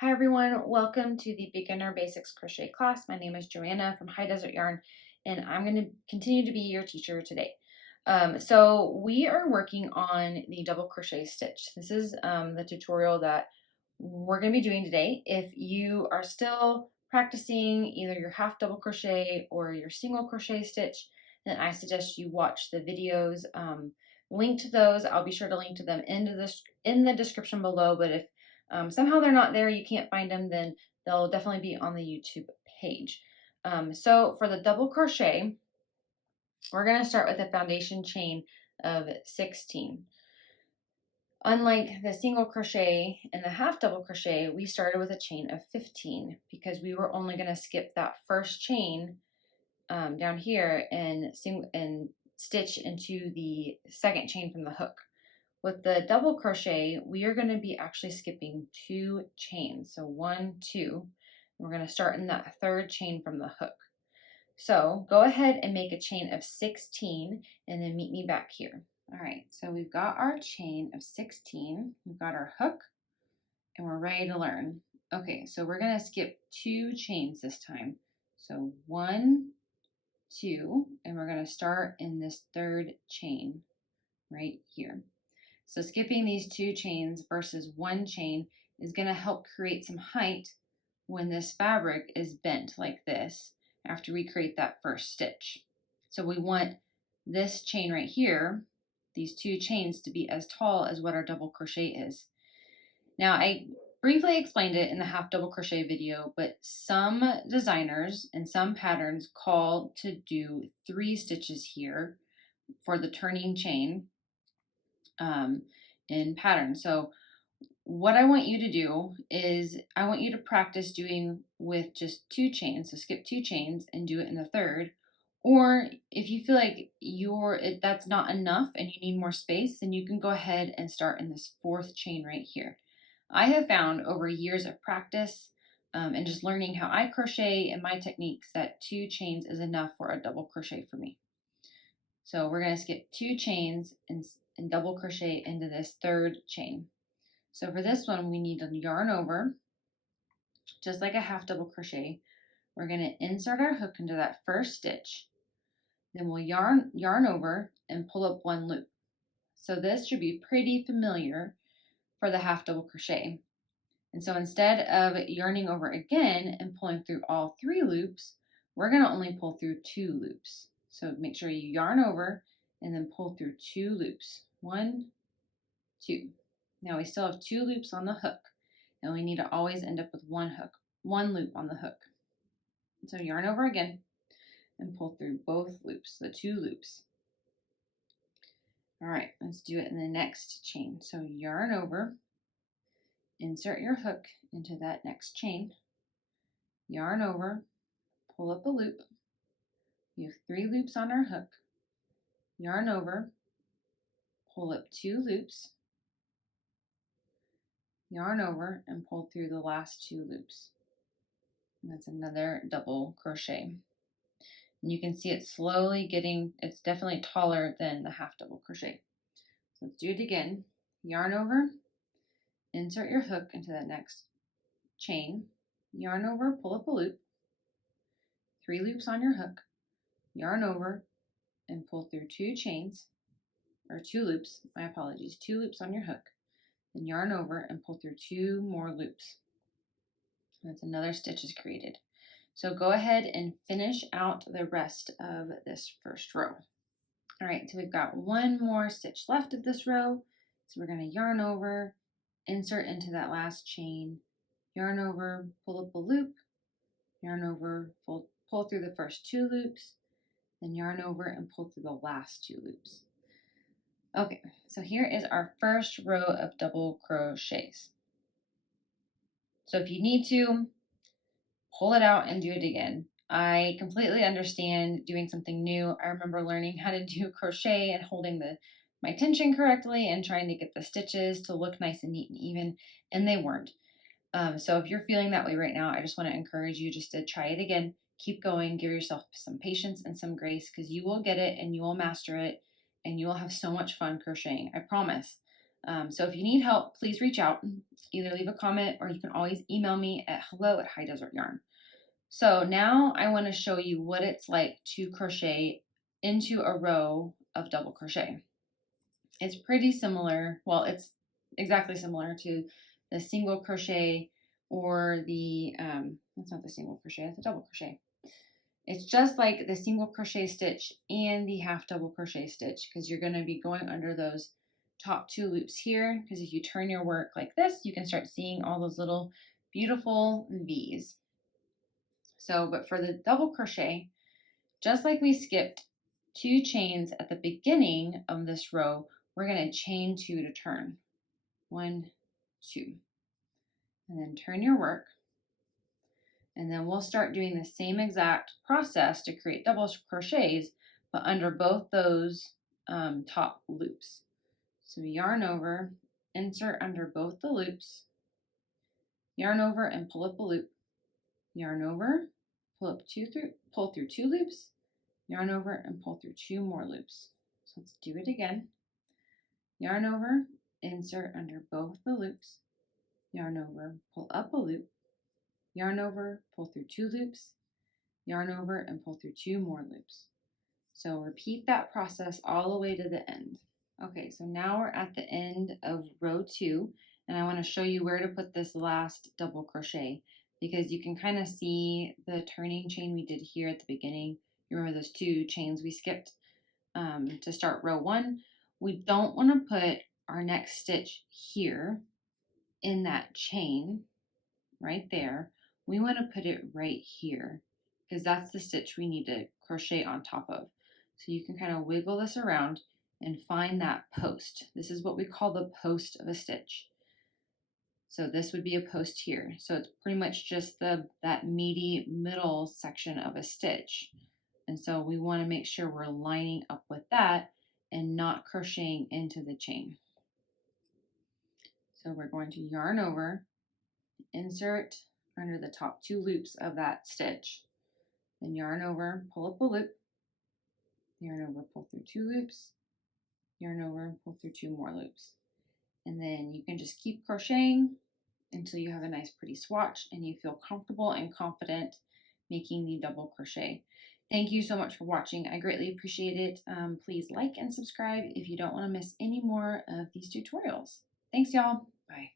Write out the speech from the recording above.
Hi everyone, welcome to the Beginner Basics Crochet Class. My name is Joanna from High Desert Yarn, and I'm going to continue to be your teacher today. So we are working on the double crochet stitch. This is the tutorial that we're going to be doing today. If you are still practicing either your half double crochet or your single crochet stitch, then I suggest you watch the videos. Link to those, I'll be sure to link to them in the description below, but if somehow they're not there, you can't find them, then they'll definitely be on the YouTube page. So for the double crochet, we're going to start with a foundation chain of 16. Unlike the single crochet and the half double crochet, we started with a chain of 15 because we were only going to skip that first chain down here and stitch into the second chain from the hook. With the double crochet, we are going to be actually skipping 2 chains. So 1, 2. We're going to start in that third chain from the hook. So go ahead and make a chain of 16 and then meet me back here. All right, so we've got our chain of 16. We've got our hook and we're ready to learn. Okay, so we're going to skip 2 chains this time. So 1, 2, and we're going to start in this third chain right here. So skipping these 2 chains versus 1 chain is going to help create some height when this fabric is bent like this after we create that first stitch. So we want this chain right here, these 2 chains, to be as tall as what our double crochet is. Now I briefly explained it in the half double crochet video, but some designers and some patterns call to do 3 stitches here for the turning chain in pattern. So what I want you to do is I want you to practice doing with just 2 chains. So skip 2 chains and do it in the third. Or if you feel like that's not enough and you need more space, then you can go ahead and start in this 4th chain right here. I have found over years of practice and just learning how I crochet and my techniques that 2 chains is enough for a double crochet for me. So we're going to skip 2 chains and double crochet into this third chain. So for this one, we need to yarn over, just like a half double crochet. We're going to insert our hook into that first stitch. Then we'll yarn over and pull up 1 loop. So this should be pretty familiar for the half double crochet. And so instead of yarning over again and pulling through all 3 loops, we're going to only pull through 2 loops. So make sure you yarn over and then pull through 2 loops. 1, 2. Now we still have 2 loops on the hook, and we need to always end up with 1 loop on the hook. So yarn over again and pull through both loops, the 2 loops. All right, let's do it in the next chain. So yarn over, insert your hook into that next chain, yarn over, pull up a loop. We have 3 loops on our hook, yarn over, pull up 2 loops, yarn over, and pull through the last 2 loops. And that's another double crochet. And you can see it's slowly it's definitely taller than the half double crochet. So let's do it again. Yarn over, insert your hook into that next chain, yarn over, pull up a loop, 3 loops on your hook, yarn over, and pull through 2 chains, or 2 loops, my apologies, 2 loops on your hook, then yarn over and pull through 2 more loops. That's another stitch is created. So go ahead and finish out the rest of this first row. All right, so we've got 1 more stitch left of this row. So we're going to yarn over, insert into that last chain, yarn over, pull up a loop, yarn over, pull through the first 2 loops, then yarn over and pull through the last 2 loops. Okay, so here is our first row of double crochets. So if you need to, pull it out and do it again. I completely understand doing something new. I remember learning how to do crochet and holding my tension correctly and trying to get the stitches to look nice and neat and even, and they weren't. So if you're feeling that way right now, I just want to encourage you just to try it again. Keep going, give yourself some patience and some grace because you will get it and you will master it and you will have so much fun crocheting. I promise. So if you need help, please reach out. Either leave a comment or you can always email me at hello@highdesertyarn. So now I want to show you what it's like to crochet into a row of double crochet. It's pretty similar. Well, it's exactly similar to the single crochet or that's not the single crochet, it's a double crochet. It's just like the single crochet stitch and the half double crochet stitch, because you're going to be going under those top 2 loops here, because if you turn your work like this, you can start seeing all those little beautiful V's. So, but for the double crochet, just like we skipped 2 chains at the beginning of this row, we're going to chain 2 to turn. 1, 2. And then turn your work. And then we'll start doing the same exact process to create double crochets, but under both those top loops. So yarn over, insert under both the loops, yarn over and pull up a loop, yarn over, pull through 2 loops, yarn over and pull through 2 more loops. So let's do it again. Yarn over, insert under both the loops, yarn over, pull up a loop, yarn over, pull through 2 loops, yarn over and pull through 2 more loops. So repeat that process all the way to the end. Okay, so now we're at the end of row 2, and I want to show you where to put this last double crochet, because you can kind of see the turning chain we did here at the beginning. You remember those 2 chains we skipped to start row 1? We don't want to put our next stitch here in that chain right there. We want to put it right here, because that's the stitch we need to crochet on top of. So you can kind of wiggle this around and find that post. This is what we call the post of a stitch. So this would be a post here. So it's pretty much just that meaty middle section of a stitch. And so we want to make sure we're lining up with that and not crocheting into the chain. So we're going to yarn over, insert under the top 2 loops of that stitch, then yarn over, pull up a loop, yarn over, pull through 2 loops, yarn over, pull through 2 more loops. And then you can just keep crocheting until you have a nice pretty swatch and you feel comfortable and confident making the double crochet. Thank you so much for watching. I greatly appreciate it. Please like and subscribe if you don't want to miss any more of these tutorials. Thanks, y'all. Bye.